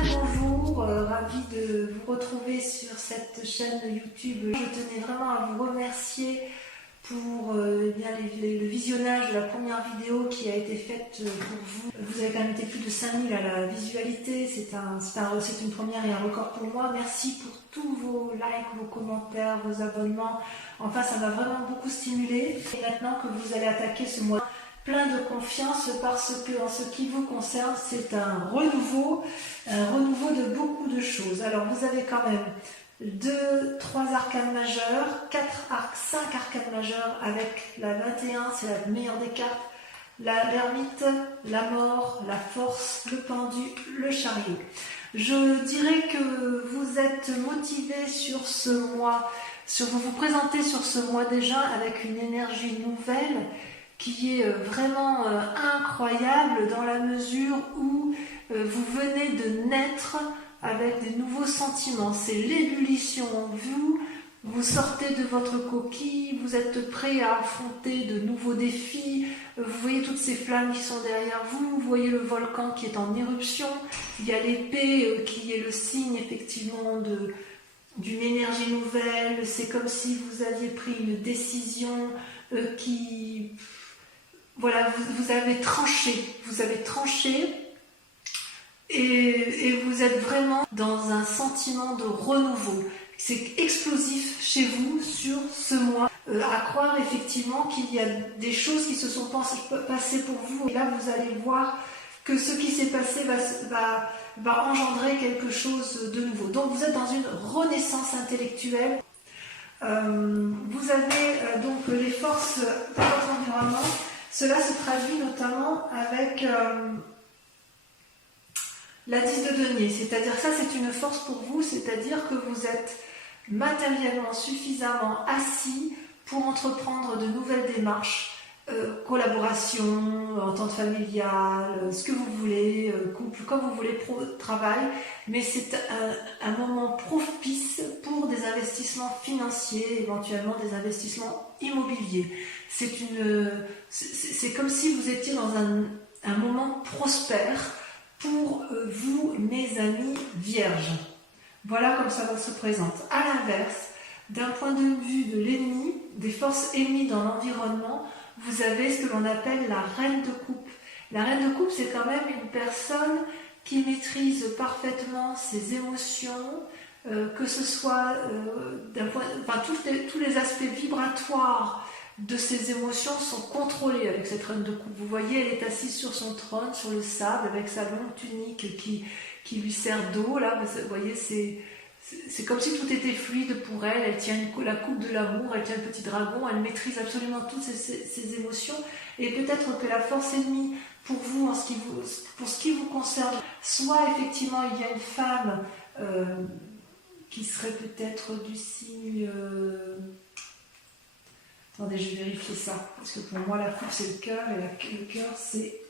Très bonjour, ravie de vous retrouver sur cette chaîne YouTube. Je tenais vraiment à vous remercier pour le visionnage de la première vidéo qui a été faite pour vous. Vous avez quand même été plus de 5000 à la visualité, c'est une première et un record pour moi. Merci pour tous vos likes, vos commentaires, vos abonnements. Enfin, ça m'a vraiment beaucoup stimulé. Et maintenant que vous allez attaquer ce mois plein de confiance, parce que en ce qui vous concerne, c'est un renouveau de beaucoup de choses. Alors vous avez quand même 3 arcanes majeures, 5 arcanes majeures avec la 21, c'est la meilleure des cartes, l'ermite, la mort, la force, le pendu, le chariot. Je dirais que vous êtes motivé sur ce mois, vous vous présentez sur ce mois déjà avec une énergie nouvelle qui est vraiment incroyable dans la mesure où vous venez de naître avec des nouveaux sentiments. C'est l'ébullition en vous, vous sortez de votre coquille, vous êtes prêt à affronter de nouveaux défis, vous voyez toutes ces flammes qui sont derrière vous, vous voyez le volcan qui est en éruption, il y a l'épée qui est le signe effectivement d'une énergie nouvelle, c'est comme si vous aviez pris une décision qui... Voilà, vous avez tranché et vous êtes vraiment dans un sentiment de renouveau. C'est explosif chez vous sur ce mois. À croire effectivement qu'il y a des choses qui se sont passées pour vous. Et là, vous allez voir que ce qui s'est passé va engendrer quelque chose de nouveau. Donc, vous êtes dans une renaissance intellectuelle. Vous avez donc les forces de votre environnement. Cela se traduit notamment avec la 10 de denier, c'est-à-dire ça c'est une force pour vous, c'est-à-dire que vous êtes matériellement suffisamment assis pour entreprendre de nouvelles démarches, collaboration, entente familiale, ce que vous voulez, couple, comme vous voulez, travail, mais c'est un moment propice pour des investissements financiers, éventuellement des investissements immobiliers. C'est comme si vous étiez dans un moment prospère pour vous, mes amis vierges. Voilà comme ça se présente. À l'inverse, d'un point de vue de l'ennemi, des forces ennemies dans l'environnement, vous avez ce que l'on appelle la reine de coupe. La reine de coupe, c'est quand même une personne qui maîtrise parfaitement ses émotions, que ce soit tous les aspects vibratoires de ses émotions sont contrôlés avec cette reine de coupe. Vous voyez, elle est assise sur son trône, sur le sable, avec sa longue tunique qui lui sert d'eau. Là, vous voyez, c'est comme si tout était fluide pour elle. Elle tient la coupe de l'amour, elle tient le petit dragon, elle maîtrise absolument toutes ses émotions. Et peut-être que la force ennemie pour vous, pour ce qui vous concerne, soit effectivement il y a une femme qui serait peut-être du signe... Attendez, je vais vérifier ça, parce que pour moi la coupe c'est le cœur, et le cœur c'est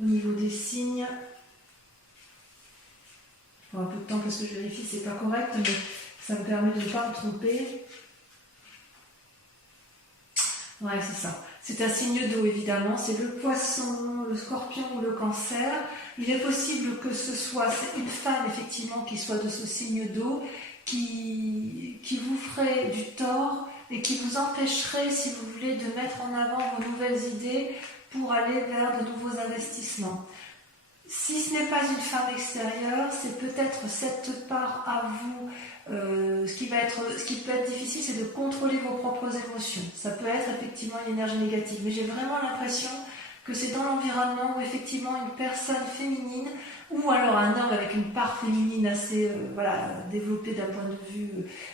au niveau des signes. Il faut un peu de temps parce que je vérifie, c'est pas correct, mais ça me permet de ne pas me tromper. Ouais, c'est ça. C'est un signe d'eau évidemment, c'est le poisson, le scorpion ou le cancer. Il est possible que ce soit une femme effectivement qui soit de ce signe d'eau, qui vous ferait du tort, et qui vous empêcherait, si vous voulez, de mettre en avant vos nouvelles idées pour aller vers de nouveaux investissements. Si ce n'est pas une femme extérieure, c'est peut-être cette part à vous. Ce qui peut être difficile, c'est de contrôler vos propres émotions. Ça peut être effectivement une énergie négative, mais j'ai vraiment l'impression que c'est dans l'environnement où effectivement une personne féminine, ou alors un homme avec une part féminine assez développée d'un point de vue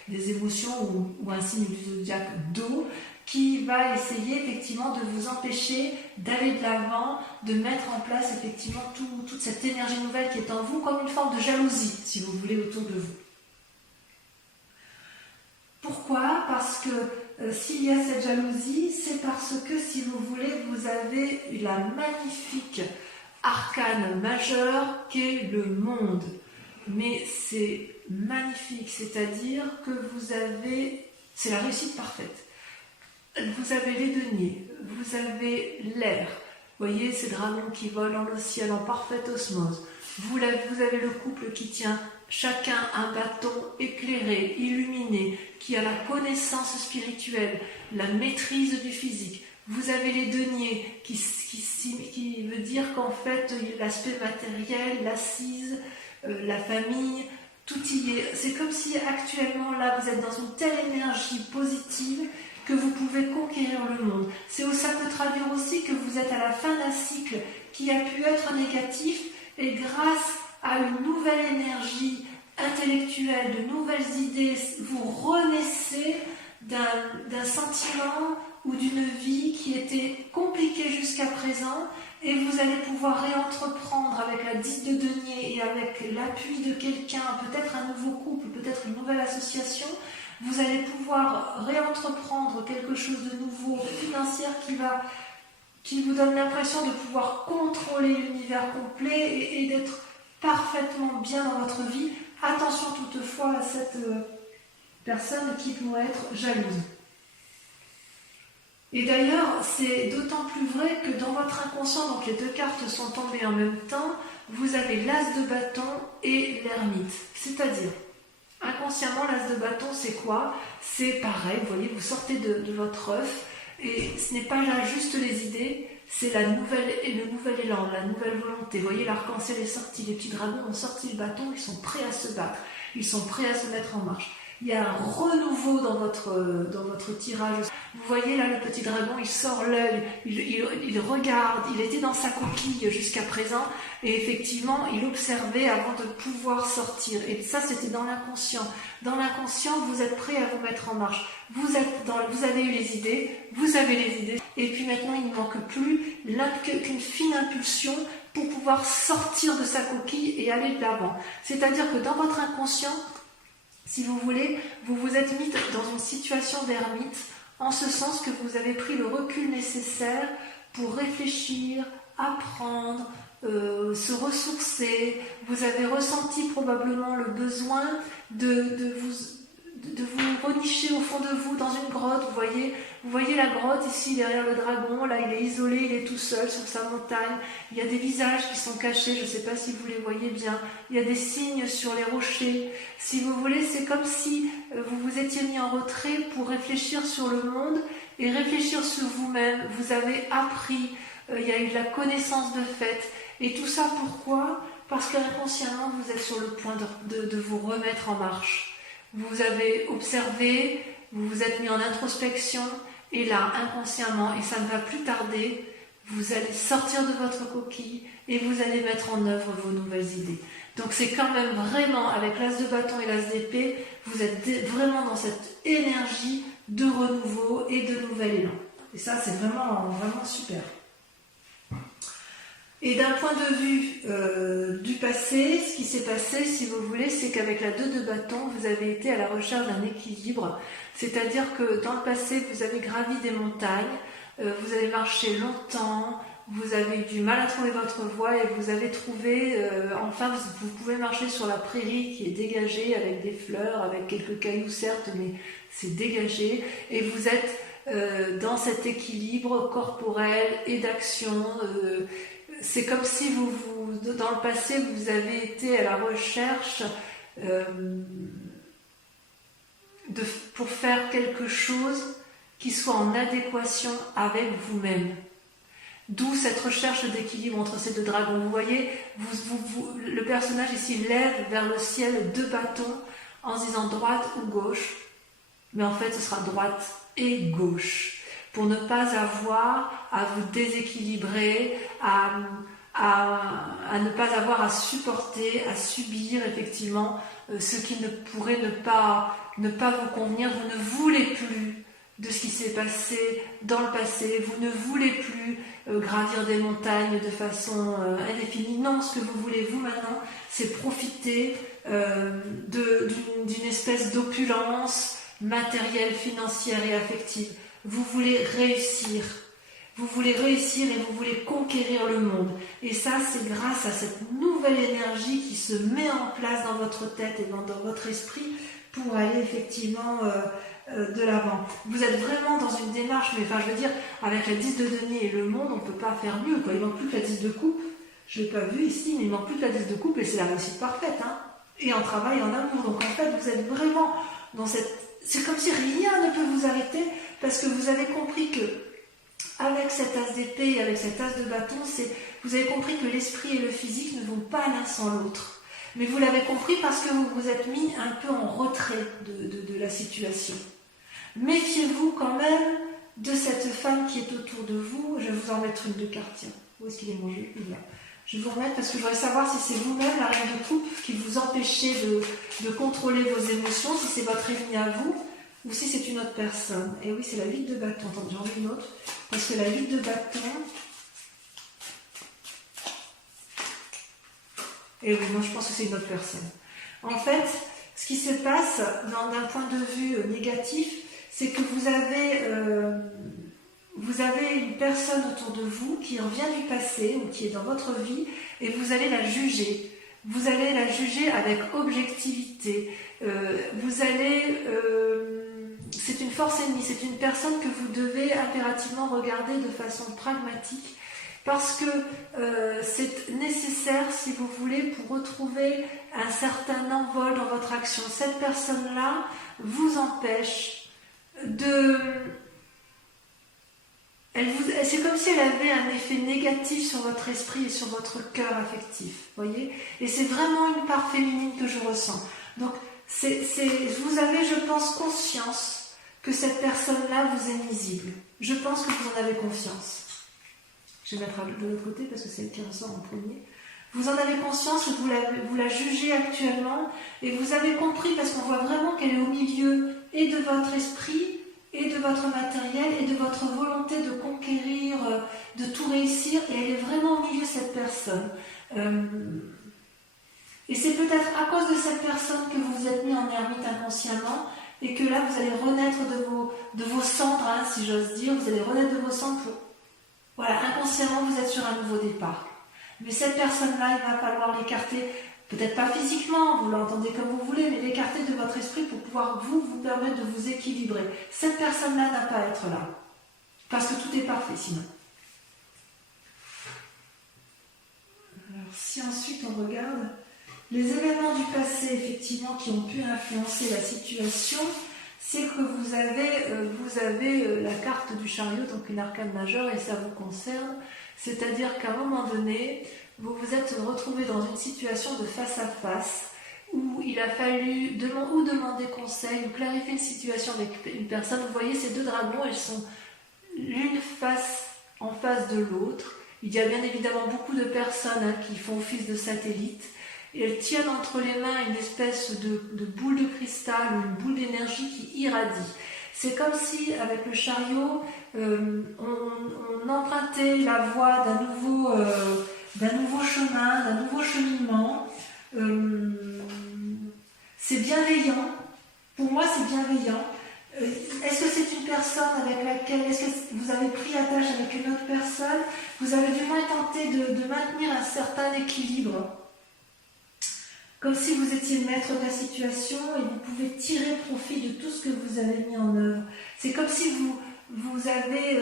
des émotions, ou un signe du zodiaque d'eau, qui va essayer effectivement de vous empêcher d'aller de l'avant, de mettre en place effectivement toute cette énergie nouvelle qui est en vous, comme une forme de jalousie, si vous voulez, autour de vous. Pourquoi ? Parce que s'il y a cette jalousie, c'est parce que, si vous voulez, vous avez la magnifique arcane majeure qu'est le monde. Mais c'est magnifique, c'est-à-dire que c'est la réussite parfaite. Vous avez les deniers, vous avez l'air. Vous voyez ces dragons qui volent dans le ciel en parfaite osmose. Vous avez le couple qui tient chacun un bâton éclairé, illuminé, qui a la connaissance spirituelle, la maîtrise du physique. Vous avez les deniers qui veut dire qu'en fait l'aspect matériel, l'assise, la famille, tout y est. C'est comme si actuellement là vous êtes dans une telle énergie positive que vous pouvez conquérir le monde. Ça peut traduire aussi que vous êtes à la fin d'un cycle qui a pu être négatif et grâce à une nouvelle énergie intellectuelle, de nouvelles idées, vous renaissez d'un sentiment ou d'une vie qui était compliquée jusqu'à présent et vous allez pouvoir réentreprendre avec la 10 de denier et avec l'appui de quelqu'un, peut-être un nouveau couple, peut-être une nouvelle association, vous allez pouvoir réentreprendre quelque chose de nouveau, financier, qui vous donne l'impression de pouvoir contrôler l'univers complet et d'être parfaitement bien dans votre vie. Attention toutefois à cette personne qui pourrait être jalouse. Et d'ailleurs, c'est d'autant plus vrai que dans votre inconscient, donc les deux cartes sont tombées en même temps, vous avez l'as de bâton et l'ermite. C'est-à-dire, inconsciemment, l'as de bâton, c'est quoi? C'est pareil, vous voyez, vous sortez de votre œuf, et ce n'est pas là juste les idées, c'est le nouvel élan, la nouvelle volonté. Vous voyez, l'arc-en-ciel est sorti, les petits dragons ont sorti le bâton, ils sont prêts à se battre, ils sont prêts à se mettre en marche. Il y a un renouveau dans votre tirage. Vous voyez là, le petit dragon, il sort l'œil, il regarde, il était dans sa coquille jusqu'à présent, et effectivement, il observait avant de pouvoir sortir. Et ça, c'était dans l'inconscient. Dans l'inconscient, vous êtes prêt à vous mettre en marche. Vous avez eu les idées, vous avez les idées, et puis maintenant, il ne manque plus qu'une fine impulsion pour pouvoir sortir de sa coquille et aller de l'avant. C'est-à-dire que dans votre inconscient, si vous voulez, vous vous êtes mis dans une situation d'ermite, en ce sens que vous avez pris le recul nécessaire pour réfléchir, apprendre, se ressourcer. Vous avez ressenti probablement le besoin de vous renicher au fond de vous dans une grotte. Vous voyez la grotte ici derrière le dragon, là il est isolé, il est tout seul sur sa montagne. Il y a des visages qui sont cachés, je ne sais pas si vous les voyez bien. Il y a des signes sur les rochers. Si vous voulez, c'est comme si vous vous étiez mis en retrait pour réfléchir sur le monde et réfléchir sur vous-même. Vous avez appris, il y a eu de la connaissance de fait. Et tout ça pourquoi? Parce qu'inconsciemment vous êtes sur le point de vous remettre en marche. Vous avez observé, vous vous êtes mis en introspection, et là, inconsciemment, et ça ne va plus tarder, vous allez sortir de votre coquille et vous allez mettre en œuvre vos nouvelles idées. Donc c'est quand même vraiment, avec l'as de bâton et l'as d'épée, vous êtes vraiment dans cette énergie de renouveau et de nouvel élan. Et ça, c'est vraiment, vraiment super. Et d'un point de vue du passé, ce qui s'est passé, si vous voulez, c'est qu'avec la 2 de bâton, vous avez été à la recherche d'un équilibre. C'est-à-dire que dans le passé, vous avez gravi des montagnes, vous avez marché longtemps, vous avez eu du mal à trouver votre voie et vous avez trouvé, enfin, vous pouvez marcher sur la prairie qui est dégagée avec des fleurs, avec quelques cailloux certes, mais c'est dégagé. Et vous êtes dans cet équilibre corporel et d'action. C'est comme si dans le passé, vous avez été à la recherche pour faire quelque chose qui soit en adéquation avec vous-même. D'où cette recherche d'équilibre entre ces deux dragons. Vous voyez, le personnage ici lève vers le ciel 2 bâtons en se disant droite ou gauche, mais en fait ce sera droite et gauche. Pour ne pas avoir à vous déséquilibrer, à ne pas avoir à supporter, à subir effectivement ce qui ne pourrait ne pas vous convenir. Vous ne voulez plus de ce qui s'est passé dans le passé, vous ne voulez plus gravir des montagnes de façon indéfinie. Non, ce que vous voulez vous maintenant, c'est profiter d'une espèce d'opulence matérielle, financière et affective. Vous voulez réussir et vous voulez conquérir le monde. Et ça, c'est grâce à cette nouvelle énergie qui se met en place dans votre tête et dans votre esprit pour aller effectivement de l'avant. Vous êtes vraiment dans une démarche, mais enfin je veux dire, avec la 10 de denier et le monde, on ne peut pas faire mieux, quoi. Il ne manque plus que la 10 de coupe. je ne l'ai pas vu ici, mais il manque plus que la pièce de couple et c'est la réussite parfaite. Hein. Et en travail, et en amour. Donc en fait, vous êtes vraiment dans cette... C'est comme si rien ne peut vous arrêter parce que vous avez compris que avec cet as d'épée et avec cet as de bâton, vous avez compris que l'esprit et le physique ne vont pas l'un sans l'autre. Mais vous l'avez compris parce que vous vous êtes mis un peu en retrait de la situation. Méfiez-vous quand même de cette femme qui est autour de vous. Je vais vous en mettre une de cartes. Tiens, où est-ce qu'il est mon jeu? Il est là. Je vais vous remettre parce que je voudrais savoir si c'est vous-même, la reine de coupe, qui vous empêchez de contrôler vos émotions, si c'est votre ennemi à vous, ou si c'est une autre personne. Et oui, c'est la 8 de bâton. Attendez, j'en ai une autre. Parce que la 8 de bâton... Et oui, non, je pense que c'est une autre personne. En fait, ce qui se passe d'un point de vue négatif, c'est que vous avez une personne autour de vous qui revient du passé ou qui est dans votre vie et vous allez la juger. Vous allez la juger avec objectivité. C'est une force ennemie, c'est une personne que vous devez impérativement regarder de façon pragmatique parce que c'est nécessaire, si vous voulez, pour retrouver un certain envol dans votre action. Cette personne-là vous empêche de... C'est comme si elle avait un effet négatif sur votre esprit et sur votre cœur affectif, voyez. Et c'est vraiment une part féminine que je ressens. Donc, vous avez, je pense, conscience que cette personne-là vous est nuisible. Je pense que vous en avez confiance. Je vais mettre de l'autre côté parce que c'est elle qui ressort en premier. Vous en avez conscience, vous la jugez actuellement et vous avez compris parce qu'on voit vraiment qu'elle est au milieu et de votre esprit et de votre matériel et de votre volonté de conquérir, de tout réussir, et elle est vraiment au milieu de cette personne. Et c'est peut-être à cause de cette personne que vous vous êtes mis en ermite inconsciemment et que là vous allez renaître de vos cendres, hein, si j'ose dire, vous allez renaître de vos cendres pour... Voilà, inconsciemment vous êtes sur un nouveau départ. Mais cette personne-là, il va falloir l'écarter. Peut-être pas physiquement, vous l'entendez comme vous voulez, mais l'écarter de votre esprit pour pouvoir vous permettre de vous équilibrer. Cette personne-là n'a pas à être là. Parce que tout est parfait sinon. Alors si ensuite on regarde les événements du passé, effectivement, qui ont pu influencer la situation, c'est que vous avez la carte du chariot, donc une arcane majeure, et ça vous concerne. C'est-à-dire qu'à un moment donné, vous vous êtes retrouvé dans une situation de face à face où il a fallu demander conseil ou clarifier une situation avec une personne. Vous voyez ces deux dragons, elles sont l'une en face de l'autre. Il y a bien évidemment beaucoup de personnes qui font office de satellites et elles tiennent entre les mains une espèce de boule de cristal ou une boule d'énergie qui irradie. C'est comme si, avec le chariot, on empruntait la voie d'un nouveau chemin, d'un nouveau cheminement. C'est bienveillant. Pour moi, c'est bienveillant. Est-ce que c'est une personne avec laquelle... Est-ce que vous avez pris attache avec une autre personne? Vous avez du moins tenté de maintenir un certain équilibre. Comme si vous étiez le maître de la situation et vous pouvez tirer profit de tout ce que vous avez mis en œuvre. C'est comme si vous avez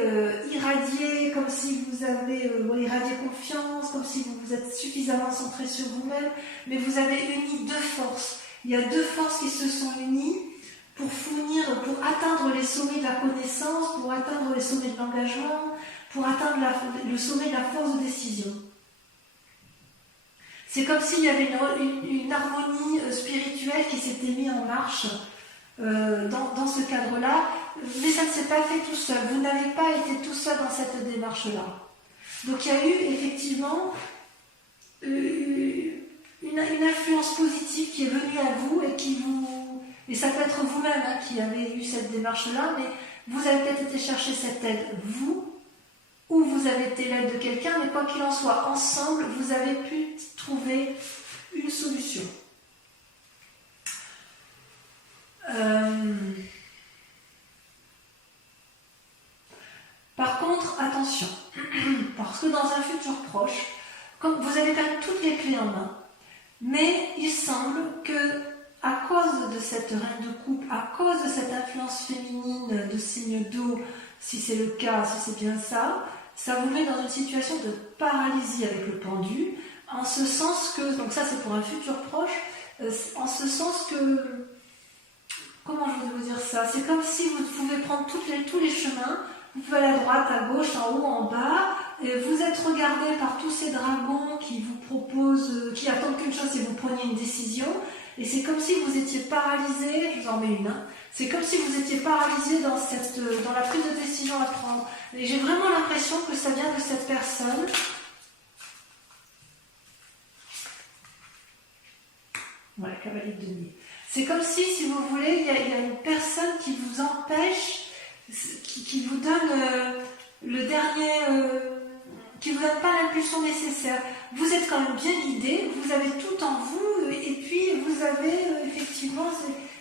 irradié, comme si vous avez irradié confiance, comme si vous vous êtes suffisamment centré sur vous-même, mais vous avez uni deux forces. Il y a deux forces qui se sont unies pour atteindre les sommets de la connaissance, pour atteindre les sommets de l'engagement, pour atteindre le sommet de la force de décision. C'est comme s'il y avait une harmonie spirituelle qui s'était mise en marche dans ce cadre-là, mais ça ne s'est pas fait tout seul. Vous n'avez pas été tout seul dans cette démarche-là. Donc il y a eu effectivement une influence positive qui est venue à vous et ça peut être vous-même qui avez eu cette démarche-là, mais vous avez peut-être été chercher cette aide, vous, ou vous avez été l'aide de quelqu'un, mais quoi qu'il en soit, ensemble, vous avez pu trouver une solution. Par contre, attention, parce que dans un futur proche, comme vous avez quand même toutes les clés en main, mais il semble que, à cause de cette reine de coupe, à cause de cette influence féminine de signe d'eau, si c'est le cas, si c'est bien ça, ça vous met dans une situation de paralysie avec le pendu, en ce sens que, donc ça c'est pour un futur proche, en ce sens que, comment je vais vous dire ça, c'est comme si vous pouvez prendre tous les chemins, vous pouvez aller à droite, à gauche, en haut, en bas, et vous êtes regardé par tous ces dragons qui vous proposent, qui attendent qu'une chose, c'est que vous preniez une décision, et c'est comme si vous étiez paralysé, je vous en mets une, hein, c'est comme si vous étiez paralysé dans la prise de décision à prendre. Et j'ai vraiment l'impression que ça vient de cette personne. Voilà, cavalier de denier. C'est comme si vous voulez, il y a une personne qui vous empêche, qui vous donne le dernier, qui vous donne pas l'impulsion nécessaire. Vous êtes quand même bien guidé, vous avez tout en vous, et puis vous avez effectivement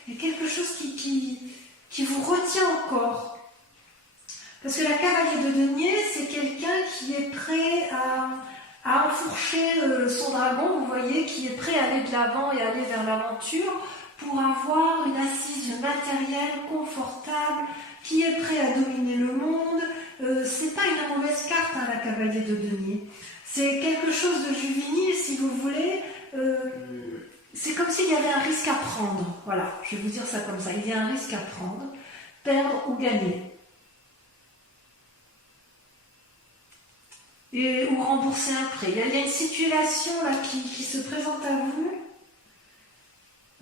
il y a quelque chose qui vous retient encore. Parce que la cavalier de denier, c'est quelqu'un qui est prêt à enfourcher son dragon, vous voyez, qui est prêt à aller de l'avant et aller vers l'aventure pour avoir une assise matérielle confortable, qui est prêt à dominer le monde. C'est pas une mauvaise carte, hein, la cavalier de denier. C'est quelque chose de juvénile, si vous voulez. C'est comme s'il y avait un risque à prendre. Voilà, je vais vous dire ça comme ça. Il y a un risque à prendre, perdre ou gagner. Ou rembourser un prêt. Il y a une situation là qui se présente à vous.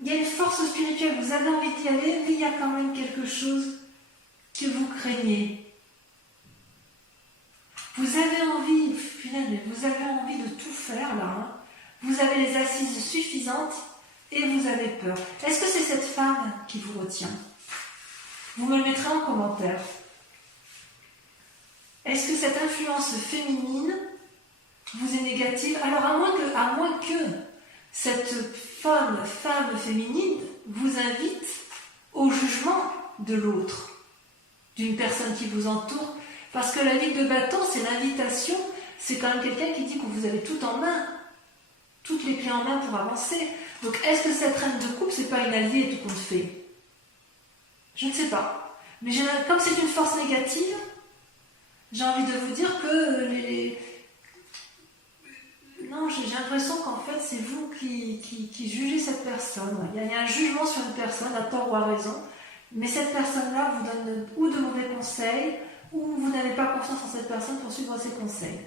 Il y a une force spirituelle, vous avez envie d'y aller, mais il y a quand même quelque chose que vous craignez. Vous avez envie, finalement, vous avez envie de tout faire là. Hein. Vous avez les assises suffisantes et vous avez peur. Est-ce que c'est cette femme qui vous retient? Vous me le mettrez en commentaire. Est-ce que cette influence féminine vous est négative? Alors à moins que cette femme féminine vous invite au jugement de l'autre, d'une personne qui vous entoure, parce que la vie de bâton, c'est l'invitation, c'est quand même quelqu'un qui dit que vous avez tout en main, toutes les clés en main pour avancer. Donc est-ce que cette reine de coupe, c'est pas une alliée tout compte fait? Je ne sais pas. Mais comme c'est une force négative, j'ai envie de vous dire que non, j'ai l'impression qu'en fait, c'est vous qui jugez cette personne. Il y a un jugement sur une personne, à tort ou à raison, mais cette personne-là vous donne ou de mauvais conseils, ou vous n'avez pas confiance en cette personne pour suivre ses conseils.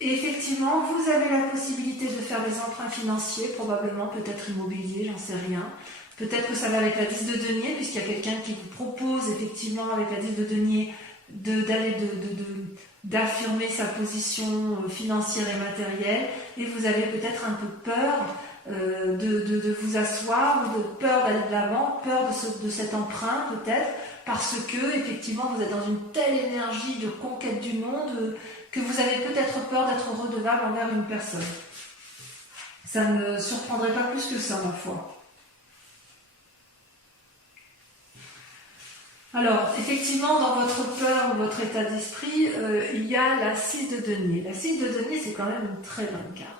Et effectivement, vous avez la possibilité de faire des emprunts financiers, probablement, peut-être immobilier, j'en sais rien. Peut-être que ça va avec la 10 de denier, puisqu'il y a quelqu'un qui vous propose, effectivement, avec la 10 de denier, d'affirmer sa position financière et matérielle, et vous avez peut-être un peu peur de vous asseoir, ou de peur d'aller de l'avant, peur de cet emprunt peut-être, parce que effectivement vous êtes dans une telle énergie de conquête du monde que vous avez peut-être peur d'être redevable envers une personne. Ça ne me surprendrait pas plus que ça, ma foi. Alors, effectivement, dans votre peur ou votre état d'esprit, il y a la 6 de denier. La 6 de denier, c'est quand même une très bonne carte.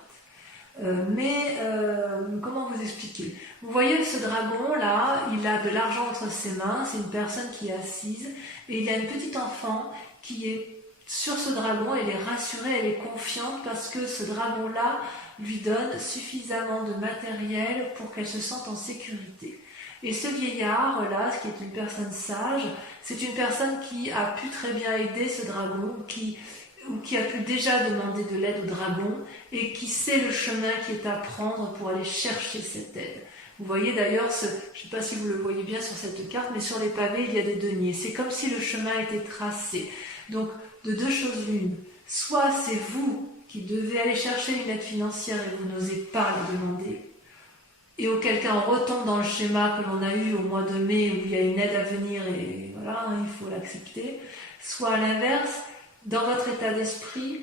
Comment vous expliquer? Vous voyez ce dragon-là, il a de l'argent entre ses mains, c'est une personne qui est assise, et il y a une petite enfant qui est sur ce dragon, elle est rassurée, elle est confiante, parce que ce dragon-là lui donne suffisamment de matériel pour qu'elle se sente en sécurité. Et ce vieillard-là, qui est une personne sage, c'est une personne qui a pu très bien aider ce dragon, ou qui a pu déjà demander de l'aide au dragon, et qui sait le chemin qui est à prendre pour aller chercher cette aide. Vous voyez d'ailleurs, je ne sais pas si vous le voyez bien sur cette carte, mais sur les pavés, il y a des deniers. C'est comme si le chemin était tracé. Donc, de deux choses l'une. Soit c'est vous qui devez aller chercher une aide financière et vous n'osez pas la demander, et auquel cas on retombe dans le schéma que l'on a eu au mois de mai, où il y a une aide à venir et voilà, il faut l'accepter. Soit à l'inverse, dans votre état d'esprit,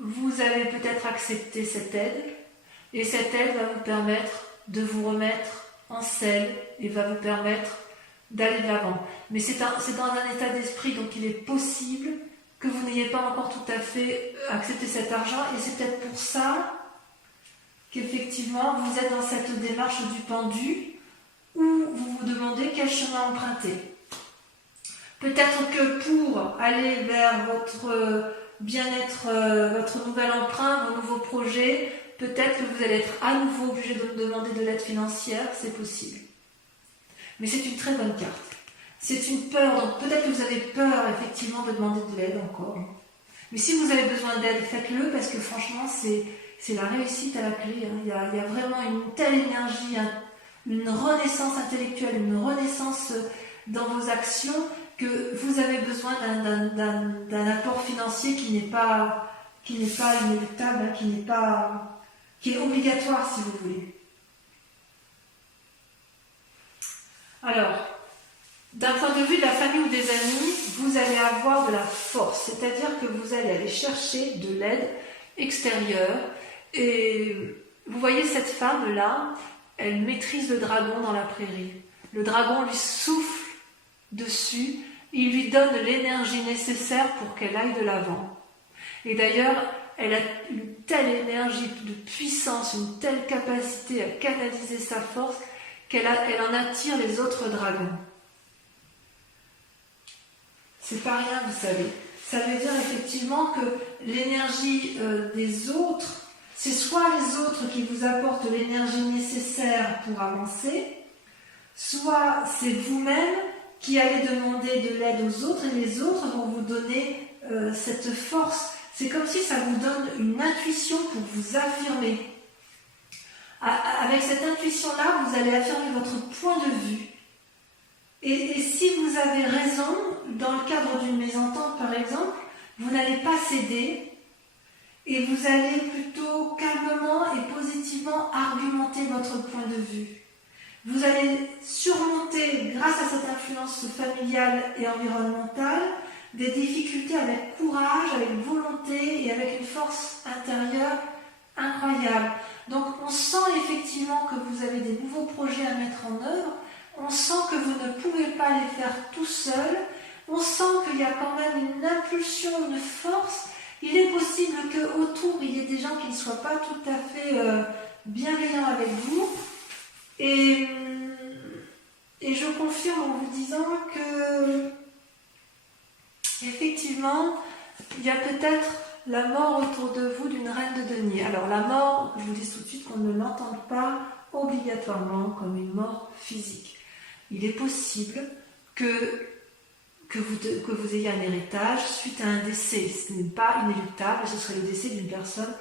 vous avez peut-être accepté cette aide, et cette aide va vous permettre de vous remettre en selle et va vous permettre d'aller de l'avant. Mais c'est dans un état d'esprit, donc il est possible que vous n'ayez pas encore tout à fait accepté cet argent, et c'est peut-être pour ça qu'effectivement vous êtes dans cette démarche du pendu, où vous vous demandez quel chemin emprunter. Peut-être que pour aller vers votre bien-être, votre nouvel emprunt, vos nouveaux projets, peut-être que vous allez être à nouveau obligé de me demander de l'aide financière, c'est possible. Mais c'est une très bonne carte. C'est une peur, donc peut-être que vous avez peur effectivement de demander de l'aide encore. Mais si vous avez besoin d'aide, faites-le parce que franchement, c'est la réussite à la clé. Hein. Il y a vraiment une telle énergie, une renaissance intellectuelle, une renaissance dans vos actions que vous avez besoin d'un apport financier qui n'est pas inéluctable, qui est obligatoire si vous voulez. Alors, d'un point de vue de la famille ou des amis, vous allez avoir de la force, c'est-à-dire que vous allez aller chercher de l'aide extérieure. Et vous voyez cette femme-là, elle maîtrise le dragon dans la prairie. Le dragon lui souffle dessus, il lui donne l'énergie nécessaire pour qu'elle aille de l'avant. Et d'ailleurs, elle a une telle énergie de puissance, une telle capacité à canaliser sa force qu'elle en attire les autres dragons. C'est pas rien, vous savez. Ça veut dire effectivement que l'énergie des autres, c'est soit les autres qui vous apportent l'énergie nécessaire pour avancer, soit c'est vous-même qui allez demander de l'aide aux autres et les autres vont vous donner cette force. C'est comme si ça vous donne une intuition pour vous affirmer. Avec cette intuition-là, vous allez affirmer votre point de vue. Et si vous avez raison, dans le cadre d'une mésentente par exemple, vous n'allez pas céder et vous allez plutôt calmement et positivement argumenter votre point de vue. Vous allez surmonter, grâce à cette influence familiale et environnementale, des difficultés avec courage, avec volonté et avec une force intérieure incroyable. Donc on sent effectivement que vous avez des nouveaux projets à mettre en œuvre, on sent que vous ne pouvez pas les faire tout seul, on sent qu'il y a quand même une impulsion, une force. Il est possible qu'autour il y ait des gens qui ne soient pas tout à fait bienveillants avec vous. Et je confirme en vous disant que effectivement, il y a peut-être la mort autour de vous d'une reine de denier. Alors la mort, je vous dis tout de suite qu'on ne l'entende pas obligatoirement comme une mort physique. Il est possible que vous ayez un héritage suite à un décès. Ce n'est pas inéluctable, ce serait le décès d'une personne,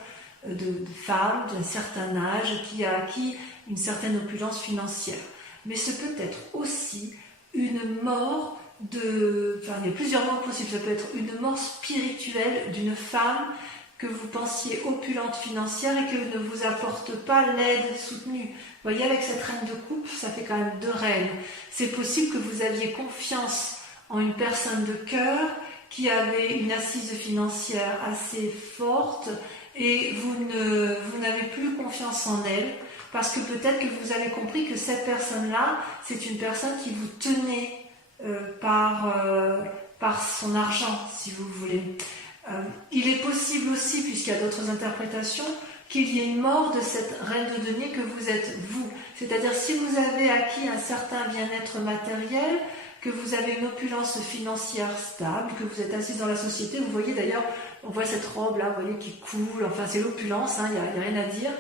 de femme d'un certain âge qui a acquis une certaine opulence financière. Mais ce peut être aussi une mort enfin il y a plusieurs morts possibles. Ça peut être une mort spirituelle d'une femme que vous pensiez opulente financière et qui ne vous apporte pas l'aide soutenue. Vous voyez, avec cette reine de coupe, ça fait quand même 2 reines. C'est possible que vous aviez confiance en une personne de cœur qui avait une assise financière assez forte et vous n'avez plus confiance en elle parce que peut-être que vous avez compris que cette personne-là, c'est une personne qui vous tenait par son argent, si vous voulez. Il est possible aussi, puisqu'il y a d'autres interprétations, qu'il y ait une mort de cette reine de denier que vous êtes vous. C'est-à-dire si vous avez acquis un certain bien-être matériel, que vous avez une opulence financière stable, que vous êtes assise dans la société, vous voyez d'ailleurs, on voit cette robe-là, vous voyez, qui coule, enfin c'est l'opulence, il n'y a rien à dire.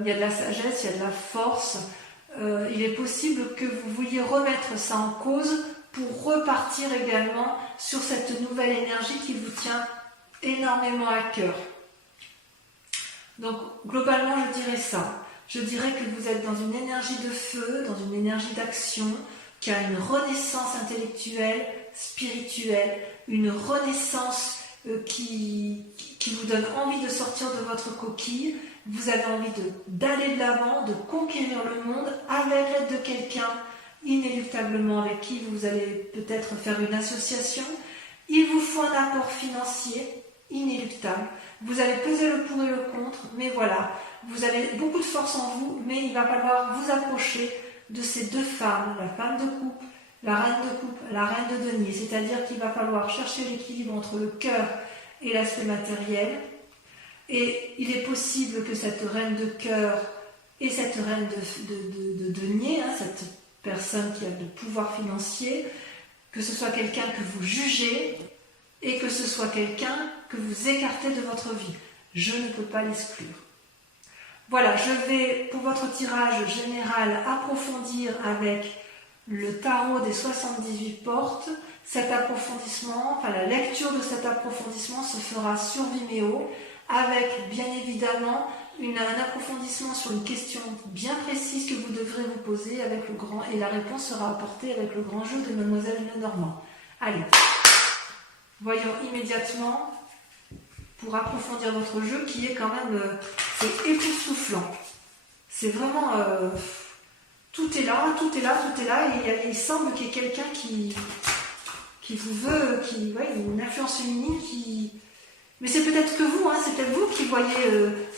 Il y a de la sagesse, il y a de la force. Il est possible que vous vouliez remettre ça en cause pour repartir également sur cette nouvelle énergie qui vous tient énormément à cœur. Donc globalement je dirais ça. Je dirais que vous êtes dans une énergie de feu, dans une énergie d'action, qui a une renaissance intellectuelle, spirituelle, une renaissance qui vous donne envie de sortir de votre coquille. Vous avez envie d'aller de l'avant, de conquérir le monde avec l'aide de quelqu'un inéluctablement avec qui vous allez peut-être faire une association. Il vous faut un apport financier inéluctable. Vous allez peser le pour et le contre, mais voilà, vous avez beaucoup de force en vous, mais il va falloir vous approcher de ces 2 femmes, la femme de coupe, la reine de coupe, la reine de denier. C'est-à-dire qu'il va falloir chercher l'équilibre entre le cœur et l'aspect matériel. Et il est possible que cette reine de cœur et cette reine de denier, cette personne qui a de pouvoir financier, que ce soit quelqu'un que vous jugez et que ce soit quelqu'un que vous écartez de votre vie. Je ne peux pas l'exclure. Voilà, je vais pour votre tirage général approfondir avec le tarot des 78 portes. Cet approfondissement, enfin la lecture de cet approfondissement se fera sur Vimeo avec bien évidemment un approfondissement sur une question bien précise que vous devrez vous poser avec le grand, et la réponse sera apportée avec le grand jeu de Mademoiselle Lenormand. Allez, voyons immédiatement pour approfondir votre jeu qui est quand même c'est époustouflant. C'est vraiment tout est là, tout est là, tout est là, et il semble qu'il y ait quelqu'un qui vous veut, une influence féminine qui... Mais c'est peut-être que vous, hein, c'est peut-être vous qui voyez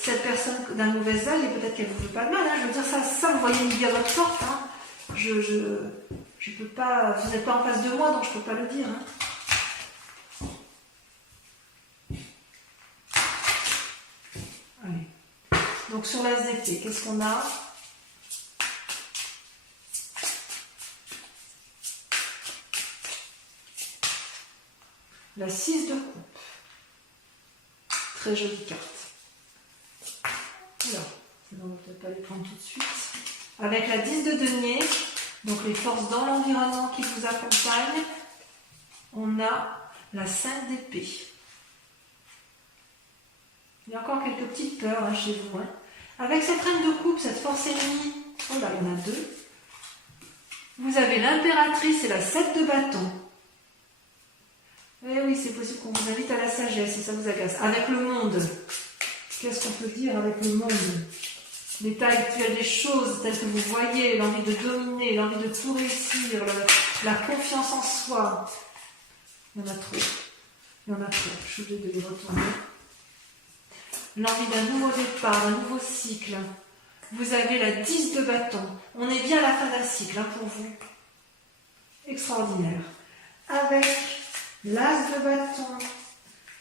cette personne d'un mauvais œil, et peut-être qu'elle vous veut pas de mal, hein. Je veux dire, ça vous voyez midi à votre porte, hein. Je peux pas, vous n'êtes pas en face de moi, donc je peux pas le dire, hein. Allez. Donc sur la ZT, qu'est-ce qu'on a? La 6 de coupe. Très jolie carte. Alors, on ne va peut-être pas les prendre tout de suite. Avec la 10 de denier, donc les forces dans l'environnement qui vous accompagnent, on a la 5 d'épée. Il y a encore quelques petites peurs hein, chez vous. Hein. Avec cette reine de coupe, cette force ennemie, oh là, il y en a deux. Vous avez l'impératrice et la 7 de bâton. Eh oui, c'est possible qu'on vous invite à la sagesse si ça vous agace. Avec le monde, qu'est-ce qu'on peut dire avec le monde? L'état actuel des choses, tel que vous voyez, l'envie de dominer, l'envie de tout réussir, la confiance en soi. Il y en a trop. Il y en a trop. Je suis obligée de les retourner. L'envie d'un nouveau départ, d'un nouveau cycle. Vous avez la 10 de bâton. On est bien à la fin d'un cycle hein, pour vous. Extraordinaire. Avec l'as de bâton,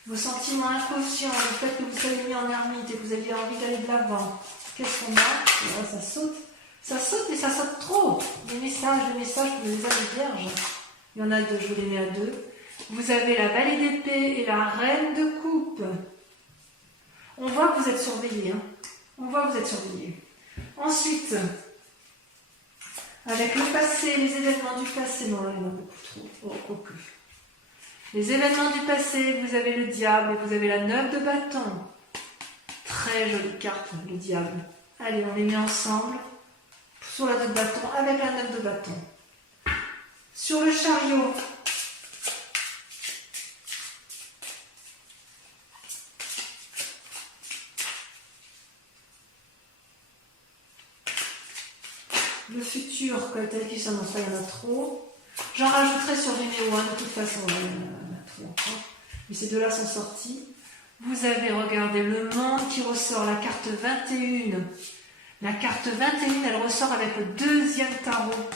vos sentiments inconscients, le fait que vous soyez mis en ermite et que vous aviez envie d'aller de l'avant. Qu'est-ce qu'on a? Là, ça saute. Ça saute, mais ça saute trop. Des messages, vous les avez vierges. Il y en a deux, je vous les mets à deux. Vous avez la valée d'épée et la reine de coupe. On voit que vous êtes surveillé. Hein. On voit que vous êtes surveillé. Ensuite, avec le passé, les événements du passé. Non, là, il y en a beaucoup trop. Oh, quoique. Les événements du passé, vous avez le diable et vous avez la 9 de bâton. Très jolie carte, le diable. Allez, on les met ensemble. Sur la 2 de bâton, avec la 9 de bâton. Sur le chariot. Le futur, tel qu'il s'annonce, il y en a trop. J'en rajouterai sur Vimeo, hein, de toute façon, il y en a trop encore. Mais ces deux-là sont sortis. Vous avez, regardé le monde qui ressort, la carte 21. La carte 21, elle ressort avec le deuxième tarot.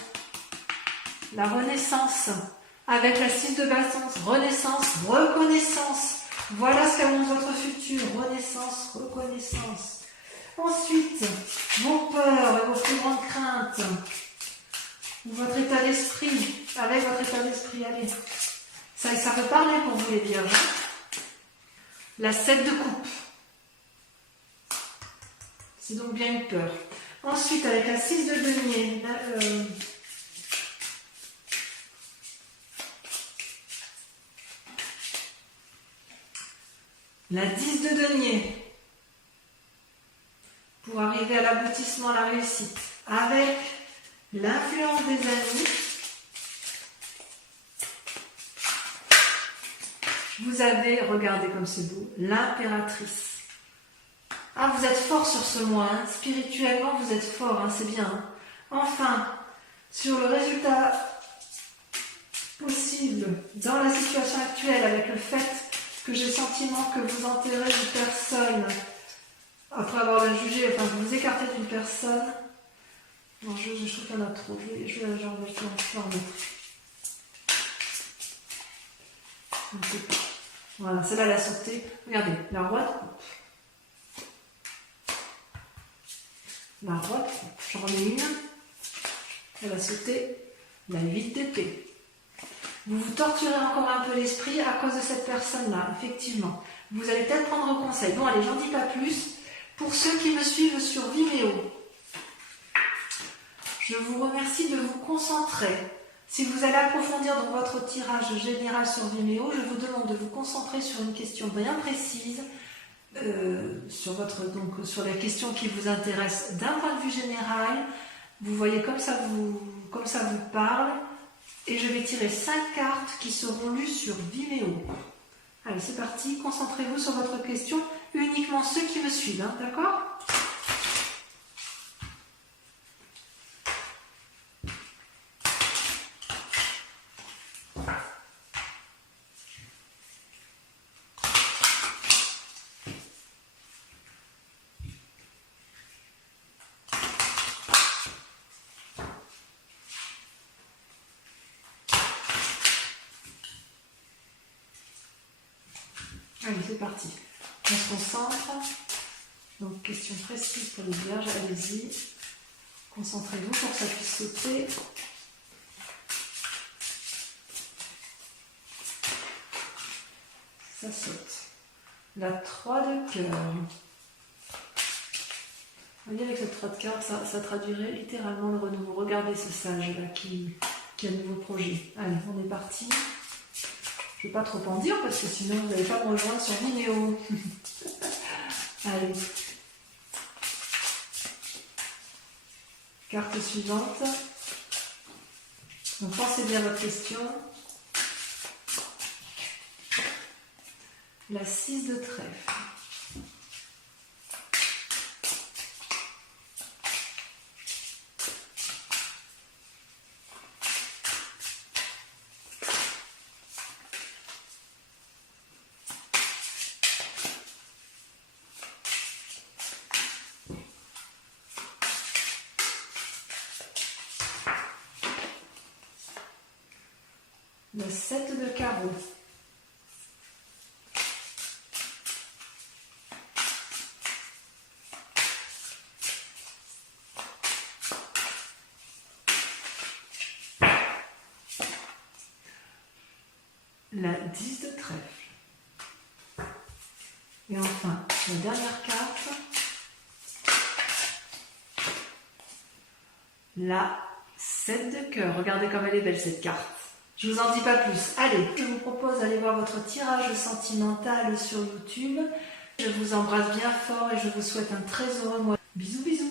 La renaissance. Avec la 6 de bâton, renaissance, reconnaissance. Voilà ce qu'annonce votre futur. Renaissance, reconnaissance. Ensuite, vos peurs et vos plus grandes craintes. Votre état d'esprit, avec votre état d'esprit, allez. Ça peut parler pour vous les vierges. La 7 de coupe. C'est donc bien une peur. Ensuite, avec la 6 de denier, la 10 de denier. Pour arriver à l'aboutissement, la réussite. Avec l'influence des amis, vous avez, regardez comme c'est beau, l'impératrice. Ah, vous êtes fort sur ce mois, hein. Spirituellement vous êtes fort, hein, c'est bien. Hein. Enfin, sur le résultat possible dans la situation actuelle, avec le fait que j'ai le sentiment que vous enterrez une personne, après avoir la jugé, enfin vous vous écartez d'une personne. Non, je trouve qu'il y en a trop. Je vais en remettre. Je ne sais pas. Voilà, celle-là, elle a sauté. Regardez, la roi de coupe. La roi de coupe. J'en remets une. Elle a sauté. La 8 d'épée. Vous vous torturez encore un peu l'esprit à cause de cette personne-là, effectivement. Vous allez peut-être prendre conseil. Bon, allez, j'en dis pas plus. Pour ceux qui me suivent sur Vimeo, je vous remercie de vous concentrer. Si vous allez approfondir dans votre tirage général sur Vimeo, je vous demande de vous concentrer sur une question bien précise, sur la question qui vous intéresse d'un point de vue général. Vous voyez comme ça vous parle. Et je vais tirer 5 cartes qui seront lues sur Vimeo. Allez, c'est parti. Concentrez-vous sur votre question. Uniquement ceux qui me suivent, hein, d'accord ? Allez, c'est parti. On se concentre. Donc, question précise pour les vierges. Allez-y. Concentrez-vous pour que ça puisse sauter. Ça saute. La 3 de cœur. Vous voyez, avec cette 3 de cœur, ça traduirait littéralement le renouveau. Regardez ce sage-là qui a un nouveau projet. Allez, on est parti. Je ne vais pas trop en dire parce que sinon vous n'allez pas me rejoindre sur Vimeo. Allez. Carte suivante. Donc pensez bien à votre question. La 6 de trèfle. Le 7 de carreau. La 10 de trèfle. Et enfin, la dernière carte. La 7 de cœur. Regardez comme elle est belle cette carte. Je vous en dis pas plus. Allez, je vous propose d'aller voir votre tirage sentimental sur YouTube. Je vous embrasse bien fort et je vous souhaite un très heureux mois. Bisous, bisous.